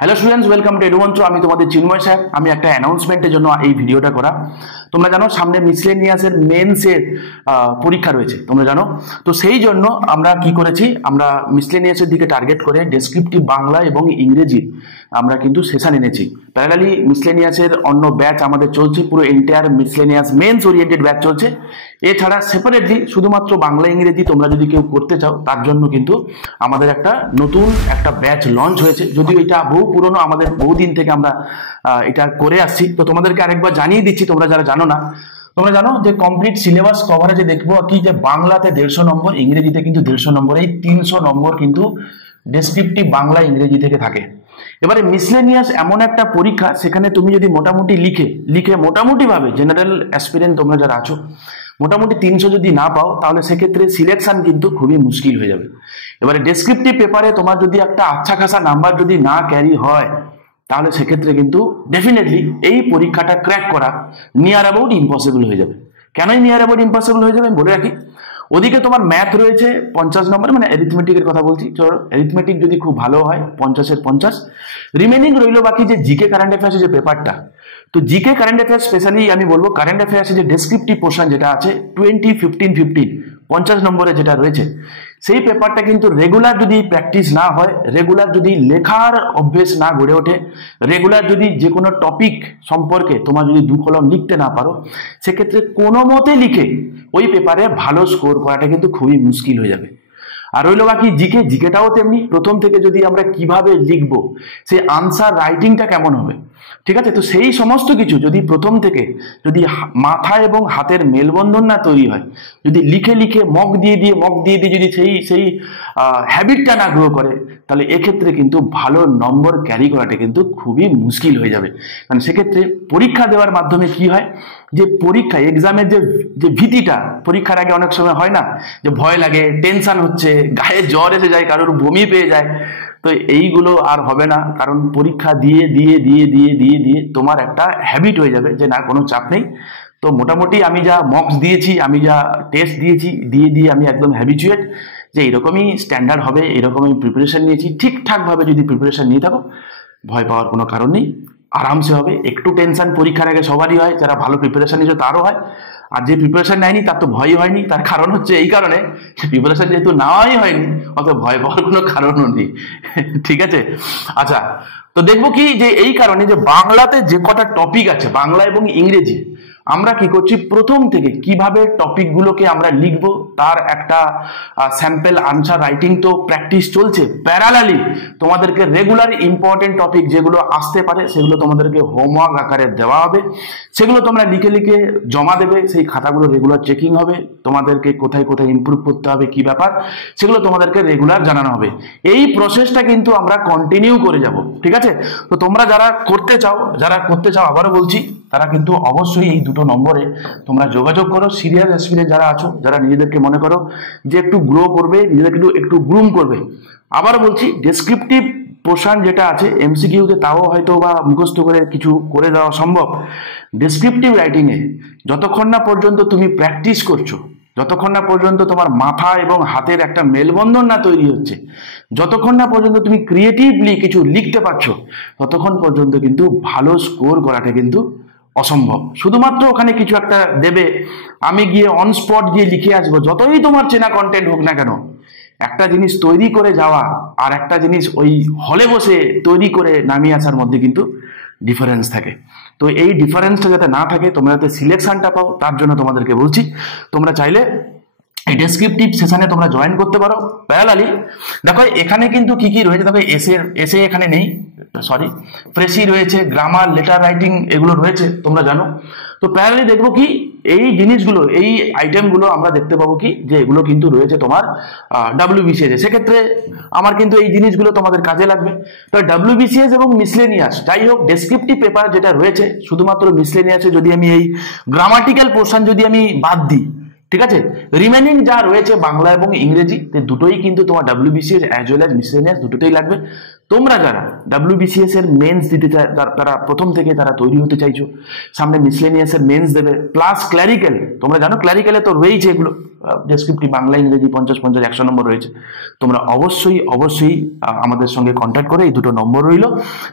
Hello students, welcome to Edumantra. আমি তোমাদের চিন্ময় sir. আমি একটা অ্যানাউন্সমেন্টের জন্য এই ভিডিওটা করা। তোমরা জানো সামনে মিসলেনিয়াসের মেন্সের পরীক্ষা রয়েছে, তোমরা জানো। তো সেই জন্য আমরা কি করেছি, আমরা মিসলেনিয়াসের দিকে টার্গেট করে ডেসক্রিপটিভ বাংলা এবং ইংরেজি আমরা কিন্তু সেশন এনেছি। প্যারালালি মিসলেনিয়াসের অন্য ব্যাচ আমাদের চলছে, পুরো entire miscellaneous men's oriented batch চলছে। এছাড়া সেপারেটলি শুধুমাত্র বাংলা ইংরেজি তোমরা যদি কেউ করতে চাও, তার জন্য কিন্তু আমাদের একটা নতুন একটা ব্যাচ লঞ্চ হয়েছে। যদিও এটা বহু পুরনো, আমাদের বহুদিন থেকে আমরা এটা করে আসছি। তো তোমাদেরকে আরেকবার জানিয়ে দিচ্ছি, তোমরা যারা জানো না। তোমরা জানো যে কমপ্লিট সিলেবাস কভারেজে দেখবো কি, যে বাংলাতে 150 নম্বর, ইংরেজিতে কিন্তু 150 নম্বর, এই 300 নম্বর কিন্তু ডেসক্রিপটিভ বাংলা ইংরেজি থেকে থাকে। এবারে মিসলেনিয়াস এমন একটা পরীক্ষা, সেখানে তুমি যদি মোটামুটি লিখে মোটামুটি ভাবে জেনারেল অ্যাসপিরেন্ট তোমরা যারা আছো, মোটামুটি 300 যদি না পাও, তাহলে সেক্ষেত্রে সিলেকশন কিন্তু খুবই মুশকিল হয়ে যাবে। এবারে ডেসক্রিপটিভ পেপারে তোমার যদি একটা আচ্ছা খাসা নাম্বার যদি না ক্যারি হয়, তাহলে সেক্ষেত্রে কিন্তু ডেফিনেটলি এই পরীক্ষাটা ক্র্যাক করা নিয়ার অ্যাবাউট ইম্পসিবল হয়ে যাবে। কেনই নিয়ার অ্যাবাউট ইম্পসিবল হয়ে যাবে আমি বলে রাখি। ওদিকে তোমার ম্যাথ রয়েছে 50 নম্বর, মানে অ্যারিথমেটিকের কথা বলছি। চলো, অ্যারিথমেটিক যদি খুব ভালো হয় 50-এর 50, রিমেনিং রইল বাকি যে জিকে কারেন্ট অ্যাফেয়ার্সের যে পেপারটা। তো জিকে কারেন্ট অ্যাফেয়ার্স স্পেশালি আমি বলবো, কারেন্ট অ্যাফেয়ার্সের যে ডেসক্রিপটিভ পোর্শন যেটা আছে 20-15-15 50 নম্বরে যেটা রয়েছে, সেই পেপারটা কিন্তু রেগুলার যদি প্র্যাকটিস না হয়, রেগুলার যদি লেখার অভ্যেস না গড়ে ওঠে, রেগুলার যদি যে কোনো টপিক সম্পর্কে তোমার যদি 2 কলম লিখতে না পারো, সেক্ষেত্রে কোনো মতে লিখে ওই পেপারে ভালো স্কোর করাটা কিন্তু খুবই মুশকিল হয়ে যাবে। আর রইল বাকি জিকেটাও তেমনি। প্রথম থেকে যদি আমরা কিভাবে লিখবো, সেই আনসার রাইটিংটা কেমন হবে, ঠিক আছে? তো সেই সমস্ত কিছু যদি প্রথম থেকে যদি মাথা এবং হাতের মেলবন্ধন না তৈরি হয়, যদি লিখে মক দিয়ে দিয়ে যদি সেই হ্যাবিটটা না গ্রো করে, তাহলে এক্ষেত্রে কিন্তু ভালো নম্বর ক্যারি করাটা কিন্তু খুবই মুশকিল হয়ে যাবে। কারণ সেক্ষেত্রে পরীক্ষা দেওয়ার মাধ্যমে কি হয়, যে পরীক্ষা এক্সামের যে ভীতিটা পরীক্ষার আগে অনেক সময় হয় না, যে ভয় লাগে, টেনশন হচ্ছে, গায়ে জ্বর এসে যায়, কারোর বমি পেয়ে যায়। তো এইগুলো আর হবে না, কারণ পরীক্ষা দিয়ে দিয়ে দিয়ে দিয়ে দিয়ে দিয়ে তোমার একটা হ্যাবিট হয়ে যাবে যে না, কোনো চাপ নেই। তো মোটামুটি আমি যা মক্স দিয়েছি, আমি যা টেস্ট দিয়েছি, দিয়ে আমি একদম হ্যাবিচুয়েট যে এরকমই স্ট্যান্ডার্ড হবে, এরকমই প্রিপারেশন নিয়েছি। ঠিকঠাকভাবে যদি প্রিপারেশন নিয়ে থাকো, ভয় পাওয়ার কোনো কারণ নেই, আরামসে হবে। একটু টেনশন পরীক্ষার আগে সবারই হয়, যারা ভালো প্রিপারেশন নিয়েছে তারও হয়, আর যে প্রিপারেশন নেয়নি তার তো ভয়ই হয়নি। তার কারণ হচ্ছে এই কারণে, প্রিপারেশন যেহেতু নেওয়াই হয়নি, অত ভয় পাওয়ার কোনো কারণও নেই। ঠিক আছে? আচ্ছা, তো দেখবো কি, যে এই কারণে যে বাংলাতে যে কটা টপিক আছে, বাংলা এবং ইংরেজি, আমরা কি করছি প্রথম থেকে কিভাবে টপিকগুলোকে আমরা লিখব, তার একটা স্যাম্পল আনসার রাইটিং তো প্র্যাকটিস চলছে। প্যারালালি তোমাদেরকে রেগুলার ইম্পর্টেন্ট টপিক যেগুলো আসতে পারে, সেগুলো তোমাদেরকে হোমওয়ার্ক আকারে দেওয়া হবে। সেগুলো তোমরা লিখে জমা দেবে, সেই খাতাগুলো রেগুলার চেকিং হবে। তোমাদেরকে কোথায় ইমপ্রুভ করতে হবে, কি ব্যাপার, সেগুলো তোমাদেরকে রেগুলার জানানো হবে। এই প্রসেসটা কিন্তু আমরা কন্টিনিউ করে যাব, ঠিক আছে? তো তোমরা যারা করতে চাও আবারও বলছি, তারা কিন্তু অবশ্যই এই 2 নম্বরে তোমরা যোগাযোগ করো। সিরিয়াস অ্যাসপিরেন্ট যারা আছো, যারা নিজেদেরকে মনে করো যে একটু গ্রো করবে, নিজেদেরকে একটু গ্রুম করবে। আবার বলছি, ডেসক্রিপটিভ পোর্শন যেটা আছে এমসিকিউতে, তাও হয়তো বা মুখস্থ করে কিছু করে দেওয়া সম্ভব। ডেসক্রিপটিভ রাইটিংয়ে যতক্ষণ না পর্যন্ত তুমি প্র্যাকটিস করছো, যতক্ষণ না পর্যন্ত তোমার মাথা এবং হাতের একটা মেলবন্ধন না তৈরি হচ্ছে, যতক্ষণ না পর্যন্ত তুমি ক্রিয়েটিভলি কিছু লিখতে পারছো, ততক্ষণ পর্যন্ত কিন্তু ভালো স্কোর করাটা কিন্তু অসম্ভব। শুধুমাত্র ওখানে কিছু একটা দেবে, আমি গিয়ে অন স্পট গিয়ে লিখে আসবো, যতই তোমার চেনা কন্টেন্ট হোক না কেন, একটা জিনিস তৈরি করে যাওয়া আর একটা জিনিস ওই হলে বসে তৈরি করে নামিয়ে আসার মধ্যে কিন্তু ডিফারেন্স থাকে। তো এই ডিফারেন্সটা যাতে না থাকে, তোমরা যাতে সিলেকশনটা পাও, তার জন্য তোমাদেরকে বলছি, তোমরা চাইলে এই ডেসক্রিপটিভ সেশনে তোমরা জয়েন করতে পারো। প্যারালালি দেখো এখানে কিন্তু কি রয়েছে, দেখো এসে এখানে নেই, সরি, প্রেসি রয়েছে, গ্রামার, লেটার রাইটিং, এগুলো রয়েছে, তোমরা জানো। তো প্যারালালি দেখবো কি, এই জিনিসগুলো, এই আইটেমগুলো আমরা দেখতে পাবো কি, যে এগুলো কিন্তু রয়েছে তোমার WBCS। সেক্ষেত্রে আমার কিন্তু এই জিনিসগুলো তোমাদের কাজে লাগবে। তো WBCS এবং মিসলেনিয়াস, যাই হোক, ডেসক্রিপটিভ পেপার যেটা রয়েছে, শুধুমাত্র মিসলেনিয়াসে যদি আমি এই গ্রামাটিক্যাল পোর্শন যদি আমি বাদ দিই, ঠিক আছে, রিমেনিং যা রয়েছে বাংলা এবং ইংরেজি, দুটোই কিন্তু তোমার WBCS as well as miscellaneous দুটোতেই লাগবে। তোমরা যারা WBCS এর মেন্স দিতে চায়, তারা প্রথম থেকে তারা তৈরি হতে চাইছো, সামনে মিসলেনিয়াস এর মেন্স দেবে, প্লাস ক্ল্যারিক্যাল, তোমরা জানো ক্ল্যারিক্যালে তো রয়েছে এগুলো, ডেসক্রিপটিভ বাংলা ইংরেজি 50 100 নম্বর রয়েছে। তোমরা অবশ্যই অবশ্যই আমাদের সঙ্গে কন্ট্যাক্ট করে, এই দুটো নম্বর রইল,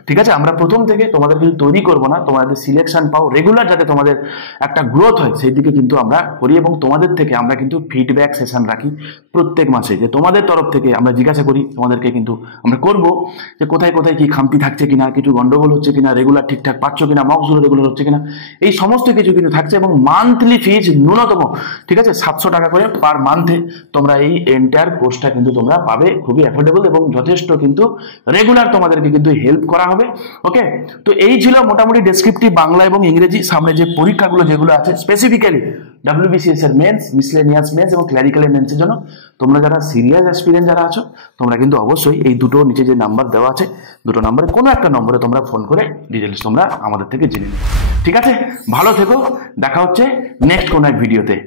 ঠিক আছে। আমরা প্রথম থেকে তোমাদের কিছু তৈরি করব না, তোমাদের সিলেকশন পাও রেগুলার, যাতে তোমাদের একটা গ্রোথ হয় সেই দিকে কিন্তু আমরা করি। এবং তোমাদের থেকে আমরা কিন্তু ফিডব্যাক সেশন রাখি প্রত্যেক মাসে, যে তোমাদের তরফ থেকে আমরা জিজ্ঞাসা করি তোমাদেরকে, কিন্তু আমরা করব যে কোথায় কোথায় কি খামতি থাকছে কিনা, কিছু গন্ডগোল হচ্ছে কিনা, রেগুলার ঠিকঠাক পাচ্ছ কিনা, মক্সগুলো রেগুলার হচ্ছে কিনা, এই সমস্ত কিছু কিন্তু থাকছে। এবং মান্থলি ফিজ ন্যূনতম, ঠিক আছে, 700 টাকা করে পার মান্থে তোমরা এই এন্টায়ার কোর্সটা কিন্তু তোমরা পাবে, খুবই অ্যাফোর্ডেবল এবং যথেষ্ট কিন্তু রেগুলার তোমাদেরকে কিন্তু হেল্প করা হবে। ওকে, তো এই ছিল মোটামুটি ডেসক্রিপটিভ বাংলা এবং ইংরেজি সামনে যে পরীক্ষাগুলো যেগুলো আছে, স্পেসিফিক্যালি WBCS এর মেন্স, মিসলেনিয়াস মেন্স এবং ক্ল্যারিক্যাল মেন্সের জন্য তোমরা যারা সিরিয়াস এক্সপিরিয়েন্স যারা আছো, তোমরা কিন্তু অবশ্যই এই দুটো নিচে যে নাম্বার দেওয়া আছে, দুটো নম্বরে কোনো একটা নম্বরে তোমরা ফোন করে ডিটেলস তোমরা আমাদের থেকে জেনে নিও, ঠিক আছে। ভালো থেকো, দেখা হচ্ছে নেক্সট কোনো এক ভিডিওতে।